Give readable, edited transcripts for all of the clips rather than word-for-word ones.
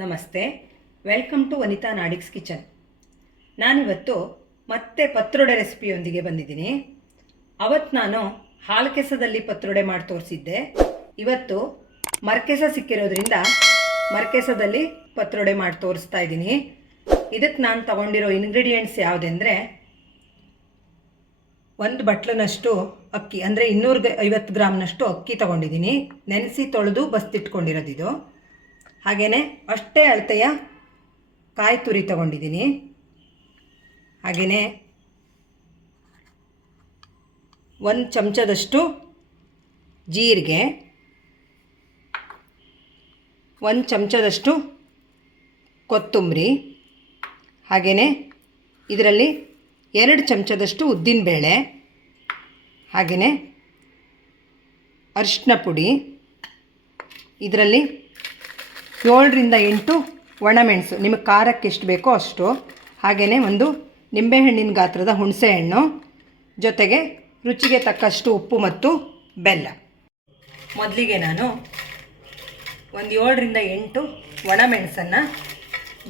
ನಮಸ್ತೆ, welcome to Vanitha ನಾಡಿಕ್ಸ್ kitchen. ನಾನಿವತ್ತು ಮತ್ತೆ ಪತ್ರೊಡೆ ರೆಸಿಪಿಯೊಂದಿಗೆ ಬಂದಿದ್ದೀನಿ. ಅವತ್ತು ನಾನು ಹಾಲು ಕೆಸದಲ್ಲಿ ಪತ್ರೊಡೆ ಮಾಡಿ ತೋರಿಸಿದ್ದೆ. ಇವತ್ತು ಮರಕೆಸ ಸಿಕ್ಕಿರೋದ್ರಿಂದ ಮರಕೆಸದಲ್ಲಿ ಪತ್ರೊಡೆ ಮಾಡಿ ತೋರಿಸ್ತಾ ಇದ್ದೀನಿ. ಇದಕ್ಕೆ ನಾನು ತಗೊಂಡಿರೋ ಇಂಗ್ರೀಡಿಯೆಂಟ್ಸ್ ಯಾವುದೆಂದರೆ, 1 ಬಟ್ಲನಷ್ಟು ಅಕ್ಕಿ ಅಂದರೆ 250 ಗ್ರಾಮ್ನಷ್ಟು ಅಕ್ಕಿ ತಗೊಂಡಿದ್ದೀನಿ. ನೆನೆಸಿ ತೊಳೆದು ಬಸ್ತಿಟ್ಕೊಂಡಿರೋದಿದು. ಹಾಗೆಯೇ ಅಷ್ಟೇ ಅಳತೆಯ ಕಾಯಿ ತುರಿ ತಗೊಂಡಿದ್ದೀನಿ. ಹಾಗೆಯೇ 1 ಚಮಚದಷ್ಟು ಜೀರಿಗೆ, 1 ಚಮಚದಷ್ಟು ಕೊತ್ತಂಬರಿ, ಹಾಗೆಯೇ ಇದರಲ್ಲಿ 2 ಚಮಚದಷ್ಟು ಉದ್ದಿನಬೇಳೆ, ಹಾಗೆಯೇ ಅರಿಶಿನ ಪುಡಿ, ಇದರಲ್ಲಿ 7ರಿಂದ 8 ಒಣಮೆಣಸು, ನಿಮಗೆ ಖಾರಕ್ಕೆ ಎಷ್ಟು ಬೇಕೋ ಅಷ್ಟು, ಹಾಗೆಯೇ 1 ನಿಂಬೆಹಣ್ಣಿನ ಗಾತ್ರದ ಹುಣಸೆಹಣ್ಣು, ಜೊತೆಗೆ ರುಚಿಗೆ ತಕ್ಕಷ್ಟು ಉಪ್ಪು ಮತ್ತು ಬೆಲ್ಲ. ಮೊದಲಿಗೆ ನಾನು 7ರಿಂದ 8 ಒಣಮೆಣಸನ್ನು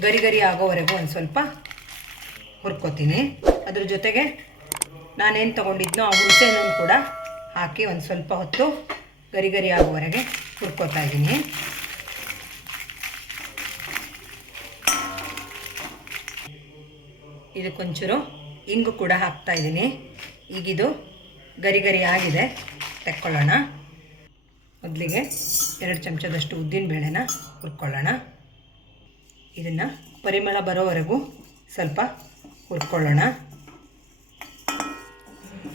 ಗರಿ ಗರಿ ಆಗೋವರೆಗೂ ಒಂದು ಸ್ವಲ್ಪ ಹುರ್ಕೋತೀನಿ. ಅದ್ರ ಜೊತೆಗೆ ನಾನೇನು ತೊಗೊಂಡಿದ್ನೋ ಆ ಹುಣಸೆಹಣ್ಣನ್ನು ಕೂಡ ಹಾಕಿ ಒಂದು ಸ್ವಲ್ಪ ಹೊತ್ತು ಗರಿ ಗರಿ ಆಗೋವರೆಗೆ ಹುರ್ಕೋತಾ ಇದ್ದೀನಿ. ಇದಕ್ಕೊಂಚೂರು ಇಂಗು ಕೂಡ ಹಾಕ್ತಾ ಇದ್ದೀನಿ. ಈಗಿದು ಗರಿ ಗರಿ ಆಗಿದೆ, ತೆಕ್ಕೊಳ್ಳೋಣ. ಮೊದಲಿಗೆ 2 ಚಮಚದಷ್ಟು ಉದ್ದಿನಬೇಳೆನ ಹುರ್ಕೊಳ್ಳೋಣ. ಇದನ್ನು ಪರಿಮಳ ಬರೋವರೆಗೂ ಸ್ವಲ್ಪ ಹುರ್ಕೊಳ್ಳೋಣ.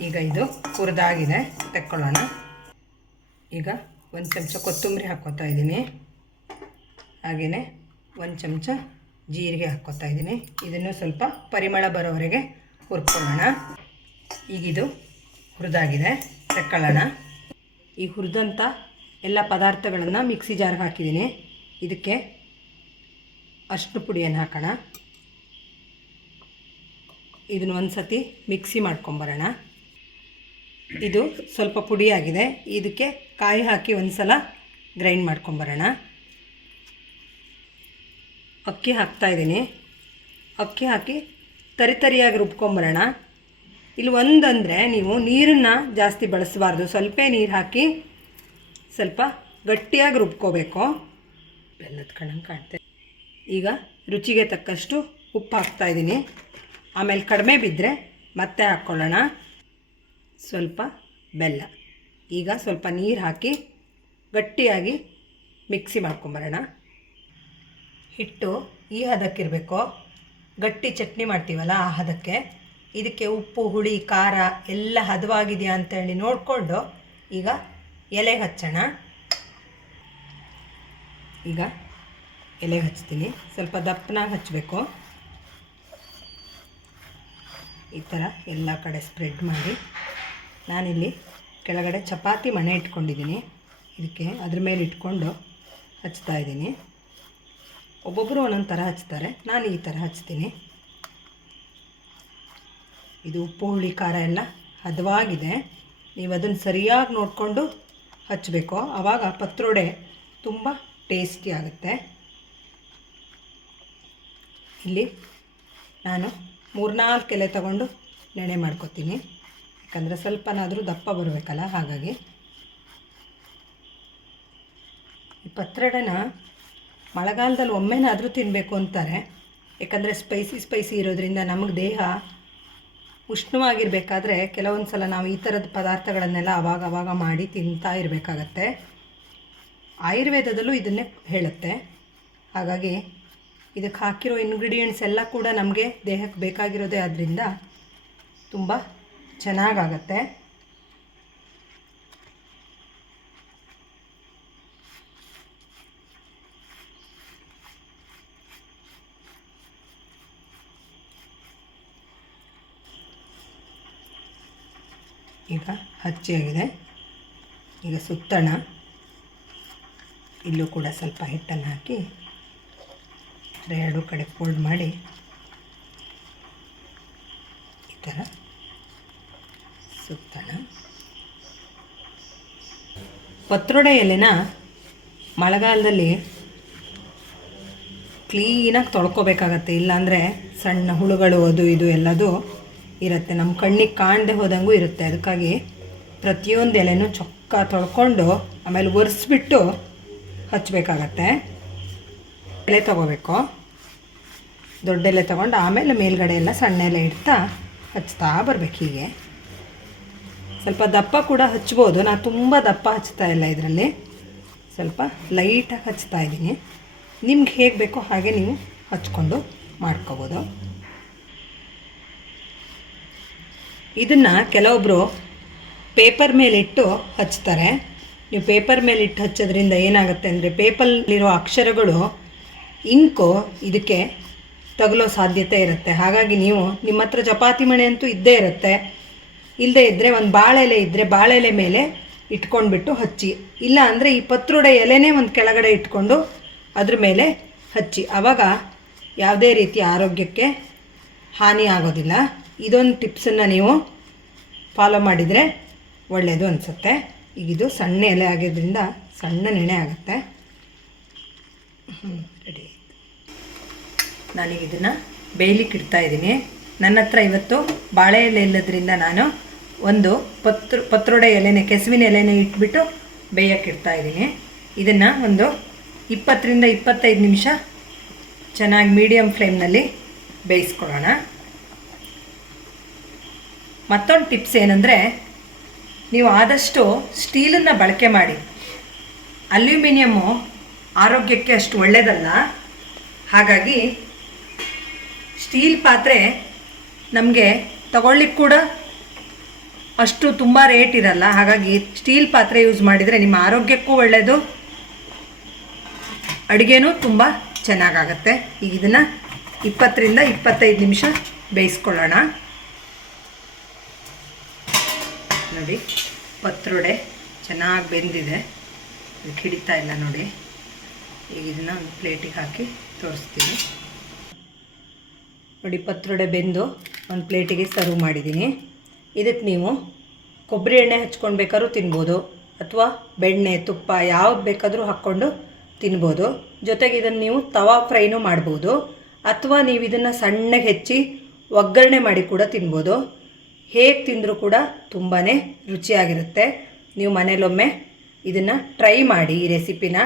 ಈಗ ಇದು ಹುರಿದಾಗಿದೆ, ತೆಕ್ಕೊಳ್ಳೋಣ. ಈಗ 1 ಚಮಚ ಕೊತ್ತಂಬರಿ ಹಾಕ್ಕೋತಾ ಇದ್ದೀನಿ. ಹಾಗೆಯೇ 1 ಚಮಚ ಜೀರಿಗೆ ಹಾಕ್ಕೋತಾ ಇದ್ದೀನಿ. ಇದನ್ನು ಸ್ವಲ್ಪ ಪರಿಮಳ ಬರೋವರೆಗೆ ಹುರ್ಕೊಳ್ಳೋಣ. ಈಗಿದು ಹುರಿದಾಗಿದೆ, ತೆಕ್ಕೊಳ್ಳೋಣ. ಈ ಹುರಿದಂಥ ಎಲ್ಲ ಪದಾರ್ಥಗಳನ್ನು ಮಿಕ್ಸಿ ಜಾರ್ಗೆ ಹಾಕಿದ್ದೀನಿ. ಇದಕ್ಕೆ ಅರಿಶಿನ ಪುಡಿಯನ್ನು ಹಾಕೋಣ. ಇದನ್ನು ಒಂದು ಸತಿ ಮಿಕ್ಸಿ ಮಾಡ್ಕೊಂಬರೋಣ. ಇದು ಸ್ವಲ್ಪ ಪುಡಿಯಾಗಿದೆ, ಇದಕ್ಕೆ ಕಾಯಿ ಹಾಕಿ ಒಂದು ಸಲ ಗ್ರೈಂಡ್ ಮಾಡ್ಕೊಂಬರೋಣ. ಅಕ್ಕಿ ಹಾಕ್ತಾಯಿದ್ದೀನಿ. ಅಕ್ಕಿ ಹಾಕಿ ತರಿಯಾಗಿ ರುಬ್ಕೊಂಬರೋಣ. ಇಲ್ಲಿ ಒಂದಂದರೆ, ನೀವು ನೀರನ್ನು ಜಾಸ್ತಿ ಬಳಸಬಾರ್ದು, ಸ್ವಲ್ಪ ನೀರು ಹಾಕಿ ಸ್ವಲ್ಪ ಗಟ್ಟಿಯಾಗಿ ರುಬ್ಕೋಬೇಕು. ಬೆಲ್ಲದ ಕಣಂಗೆ ಕಾಣ್ತೇನೆ. ಈಗ ರುಚಿಗೆ ತಕ್ಕಷ್ಟು ಉಪ್ಪು ಹಾಕ್ತಾಯಿದ್ದೀನಿ. ಆಮೇಲೆ ಕಡಿಮೆ ಬಿದ್ದರೆ ಮತ್ತೆ ಹಾಕ್ಕೊಳ್ಳೋಣ. ಸ್ವಲ್ಪ ಬೆಲ್ಲ. ಈಗ ಸ್ವಲ್ಪ ನೀರು ಹಾಕಿ ಗಟ್ಟಿಯಾಗಿ ಮಿಕ್ಸಿ ಮಾಡ್ಕೊಂಬರೋಣ. ಹಿಟ್ಟು ಈ ಹದಕ್ಕಿರಬೇಕು, ಗಟ್ಟಿ ಚಟ್ನಿ ಮಾಡ್ತೀವಲ್ಲ ಆ ಹದಕ್ಕೆ. ಇದಕ್ಕೆ ಉಪ್ಪು, ಹುಳಿ, ಖಾರ ಎಲ್ಲ ಹದವಾಗಿದೆಯಾ ಅಂತೇಳಿ ನೋಡಿಕೊಂಡು ಈಗ ಎಲೆಗೆ ಹಚ್ಚೋಣ. ಈಗ ಎಲೆಗೆ ಹಚ್ತೀನಿ. ಸ್ವಲ್ಪ ದಪ್ಪನಾಗಿ ಹಚ್ಚಬೇಕು. ಈ ಥರ ಎಲ್ಲ ಕಡೆ ಸ್ಪ್ರೆಡ್ ಮಾಡಿ, ನಾನಿಲ್ಲಿ ಕೆಳಗಡೆ ಚಪಾತಿ ಮಣೆ ಇಟ್ಕೊಂಡಿದ್ದೀನಿ. ಇದಕ್ಕೆ ಅದ್ರ ಮೇಲೆ ಇಟ್ಕೊಂಡು ಹಚ್ತಾಯಿದ್ದೀನಿ. ಒಬ್ಬೊಬ್ಬರು ಒಂದೊಂದು ಥರ ಹಚ್ತಾರೆ, ನಾನು ಈ ಥರ ಹಚ್ತೀನಿ. ಇದು ಉಪ್ಪು, ಹುಳಿ, ಖಾರ ಎಲ್ಲ ಹದವಾಗಿದೆ. ನೀವು ಅದನ್ನು ಸರಿಯಾಗಿ ನೋಡಿಕೊಂಡು ಹಚ್ಚಬೇಕು, ಆವಾಗ ಪತ್ರೊಡೆ ತುಂಬ ಟೇಸ್ಟಿ ಆಗುತ್ತೆ. ಇಲ್ಲಿ ನಾನು 3-4 ಎಲೆ ತಗೊಂಡು ನೆನೆ ಮಾಡ್ಕೊತೀನಿ, ಯಾಕಂದರೆ ಸ್ವಲ್ಪನಾದರೂ ದಪ್ಪ ಬರಬೇಕಲ್ಲ, ಹಾಗಾಗಿ. ಈ ಪತ್ರೊಡೆನ ಮಳೆಗಾಲದಲ್ಲಿ ಒಮ್ಮೆನಾದರೂ ತಿನ್ನಬೇಕು ಅಂತಾರೆ, ಯಾಕಂದರೆ ಸ್ಪೈಸಿ ಇರೋದ್ರಿಂದ ನಮಗೆ ದೇಹ ಉಷ್ಣವಾಗಿರಬೇಕಾದ್ರೆ ಕೆಲವೊಂದು ಸಲ ನಾವು ಈ ಥರದ ಪದಾರ್ಥಗಳನ್ನೆಲ್ಲ ಆವಾಗ ಮಾಡಿ ತಿಂತಾ ಇರಬೇಕಾಗತ್ತೆ. ಆಯುರ್ವೇದದಲ್ಲೂ ಇದನ್ನೇ ಹೇಳುತ್ತೆ. ಹಾಗಾಗಿ ಇದಕ್ಕೆ ಹಾಕಿರೋ ಇಂಗ್ರೀಡಿಯೆಂಟ್ಸ್ ಎಲ್ಲ ಕೂಡ ನಮಗೆ ದೇಹಕ್ಕೆ ಬೇಕಾಗಿರೋದೇ, ಆದ್ದರಿಂದ ತುಂಬ ಚೆನ್ನಾಗಾಗತ್ತೆ. ಈಗ ಹಚ್ಚಿಯಾಗಿದೆ. ಈಗ ಸುತ್ತಣ. ಇಲ್ಲೂ ಕೂಡ ಸ್ವಲ್ಪ ಹಿಟ್ಟನ್ನು ಹಾಕಿ ಎರಡು ಕಡೆ ಫೋಲ್ಡ್ ಮಾಡಿ ಈ ಥರ ಸುತ್ತಣ. ಪತ್ರೊಡೆ ಎಲೆನ ಮಳೆಗಾಲದಲ್ಲಿ ಕ್ಲೀನಾಗಿ ತೊಳ್ಕೊಬೇಕಾಗತ್ತೆ, ಇಲ್ಲಾಂದರೆ ಸಣ್ಣ ಹುಳುಗಳು ಅದು ಇದು ಎಲ್ಲದು ಇರುತ್ತೆ, ನಮ್ಮ ಕಣ್ಣಿಗೆ ಕಾಣದೆ ಹೋದಂಗೂ ಇರುತ್ತೆ. ಅದಕ್ಕಾಗಿ ಪ್ರತಿಯೊಂದು ಎಲೆನೂ ಚೊಕ್ಕ ತೊಳ್ಕೊಂಡು ಆಮೇಲೆ ಒರೆಸ್ಬಿಟ್ಟು ಹಚ್ಚಬೇಕಾಗತ್ತೆ. ಎಲೆ ತೊಗೋಬೇಕು, ದೊಡ್ಡ ಎಲೆ ತೊಗೊಂಡು ಆಮೇಲೆ ಮೇಲ್ಗಡೆ ಎಲ್ಲ ಸಣ್ಣ ಎಲೆ ಇಡ್ತಾ ಹಚ್ತಾ ಬರಬೇಕು. ಹೀಗೆ ಸ್ವಲ್ಪ ದಪ್ಪ ಕೂಡ ಹಚ್ಬೋದು, ನಾನು ತುಂಬ ದಪ್ಪ ಹಚ್ತಾ ಇಲ್ಲ, ಇದರಲ್ಲಿ ಸ್ವಲ್ಪ ಲೈಟಾಗಿ ಹಚ್ತಾ ಇದ್ದೀನಿ. ನಿಮ್ಗೆ ಹೇಗೆ ಬೇಕೋ ಹಾಗೆ ನೀವು ಹಚ್ಕೊಂಡು ಮಾಡ್ಕೋಬೋದು. ಇದನ್ನು ಕೆಲವೊಬ್ಬರು ಪೇಪರ್ ಮೇಲಿಟ್ಟು ಹಚ್ತಾರೆ. ನೀವು ಪೇಪರ್ ಮೇಲಿಟ್ಟು ಹಚ್ಚೋದ್ರಿಂದ ಏನಾಗುತ್ತೆ ಅಂದರೆ ಪೇಪರ್ಲಿರೋ ಅಕ್ಷರಗಳು ಇಂಕು ಇದಕ್ಕೆ ತಗಲೋ ಸಾಧ್ಯತೆ ಇರುತ್ತೆ. ಹಾಗಾಗಿ ನೀವು ನಿಮ್ಮ ಹತ್ರ ಚಪಾತಿ ಮಣೆ ಅಂತೂ ಇದ್ದೇ ಇರುತ್ತೆ, ಇಲ್ಲದೇ ಇದ್ದರೆ ಒಂದು ಬಾಳೆಲೆ ಇದ್ದರೆ ಬಾಳೆಲೆ ಮೇಲೆ ಇಟ್ಕೊಂಡ್ಬಿಟ್ಟು ಹಚ್ಚಿ, ಇಲ್ಲ ಅಂದರೆ ಈ ಪತ್ರೊಡೆ ಎಲೆನೇ ಒಂದು ಕೆಳಗಡೆ ಇಟ್ಕೊಂಡು ಅದ್ರ ಮೇಲೆ ಹಚ್ಚಿ. ಆವಾಗ ಯಾವುದೇ ರೀತಿಯ ಆರೋಗ್ಯಕ್ಕೆ ಹಾನಿ ಆಗೋದಿಲ್ಲ. ಇದೊಂದು ಟಿಪ್ಸನ್ನು ನೀವು ಫಾಲೋ ಮಾಡಿದರೆ ಒಳ್ಳೆಯದು ಅನಿಸುತ್ತೆ. ಈಗ ಇದು ಸಣ್ಣ ಎಲೆ ಆಗಿದ್ದರಿಂದ ಸಣ್ಣ ನೆನೆ ಆಗುತ್ತೆ. ರೆಡಿ. ನಾನೀಗ ಇದನ್ನು ಬೇಯಲಿಕ್ಕೆ ಇಡ್ತಾ ಇದ್ದೀನಿ. ನನ್ನ ಹತ್ರ ಇವತ್ತು ಬಾಳೆ ಎಲೆ ಇಲ್ಲದ್ರಿಂದ ನಾನು ಒಂದು ಪತ್ರೊಡೆ ಎಲೆನೇ, ಕೆಸುವಿನ ಎಲೆನೇ ಇಟ್ಬಿಟ್ಟು ಬೇಯಕ್ಕೆ ಇಡ್ತಾ ಇದ್ದೀನಿ. ಇದನ್ನು ಒಂದು 20ರಿಂದ 25 ನಿಮಿಷ ಚೆನ್ನಾಗಿ ಮೀಡಿಯಮ್ ಫ್ಲೇಮ್ನಲ್ಲಿ ಬೇಯಿಸ್ಕೊಳ್ಳೋಣ. ಮತ್ತೊಂದು ಟಿಪ್ಸ್ ಏನಂದರೆ, ನೀವು ಆದಷ್ಟು ಸ್ಟೀಲನ್ನು ಬಳಕೆ ಮಾಡಿ. ಅಲ್ಯೂಮಿನಿಯಮ್ಮು ಆರೋಗ್ಯಕ್ಕೆ ಅಷ್ಟು ಒಳ್ಳೆಯದಲ್ಲ. ಹಾಗಾಗಿ ಸ್ಟೀಲ್ ಪಾತ್ರೆ ನಮಗೆ ತಗೊಳ್ಳಿಕ್ಕೆ ಕೂಡ ಅಷ್ಟು ತುಂಬ ರೇಟ್ ಇರಲ್ಲ. ಹಾಗಾಗಿ ಸ್ಟೀಲ್ ಪಾತ್ರೆ ಯೂಸ್ ಮಾಡಿದರೆ ನಿಮ್ಮ ಆರೋಗ್ಯಕ್ಕೂ ಒಳ್ಳೆಯದು, ಅಡುಗೆನೂ ತುಂಬ ಚೆನ್ನಾಗಾಗತ್ತೆ. ಈಗ ಇದನ್ನು 20ರಿಂದ 25 ನಿಮಿಷ ಬೇಯಿಸ್ಕೊಳ್ಳೋಣ. ನೋಡಿ, ಪತ್ರೊಡೆ ಚೆನ್ನಾಗಿ ಬೆಂದಿದೆ, ಇದಕ್ಕೆ ಹಿಡಿತಾ ಇಲ್ಲ ನೋಡಿ. ಈಗ ಇದನ್ನು ಒಂದು ಪ್ಲೇಟಿಗೆ ಹಾಕಿ ತೋರಿಸ್ತೀನಿ. ನೋಡಿ, ಪತ್ರೊಡೆ ಬೆಂದು ಒಂದು ಪ್ಲೇಟಿಗೆ ಸರ್ವ್ ಮಾಡಿದ್ದೀನಿ. ಇದಕ್ಕೆ ನೀವು ಕೊಬ್ಬರಿ ಎಣ್ಣೆ ಹಚ್ಕೊಂಡು ಬೇಕಾದ್ರೂ ತಿನ್ಬೋದು, ಅಥವಾ ಬೆಣ್ಣೆ ತುಪ್ಪ ಯಾವ್ದು ಬೇಕಾದರೂ ಹಾಕ್ಕೊಂಡು ತಿನ್ಬೋದು. ಜೊತೆಗೆ ಇದನ್ನು ನೀವು ತವಾ ಫ್ರೈನೂ ಮಾಡ್ಬೋದು, ಅಥವಾ ನೀವು ಇದನ್ನು ಸಣ್ಣಗೆ ಹೆಚ್ಚಿ ಒಗ್ಗರಣೆ ಮಾಡಿ ಕೂಡ ತಿನ್ಬೋದು. ಹೇಗೆ ತಿಂದರೂ ಕೂಡ ತುಂಬಾ ರುಚಿಯಾಗಿರುತ್ತೆ. ನೀವು ಮನೇಲೊಮ್ಮೆ ಇದನ್ನು ಟ್ರೈ ಮಾಡಿ, ಈ ರೆಸಿಪಿನ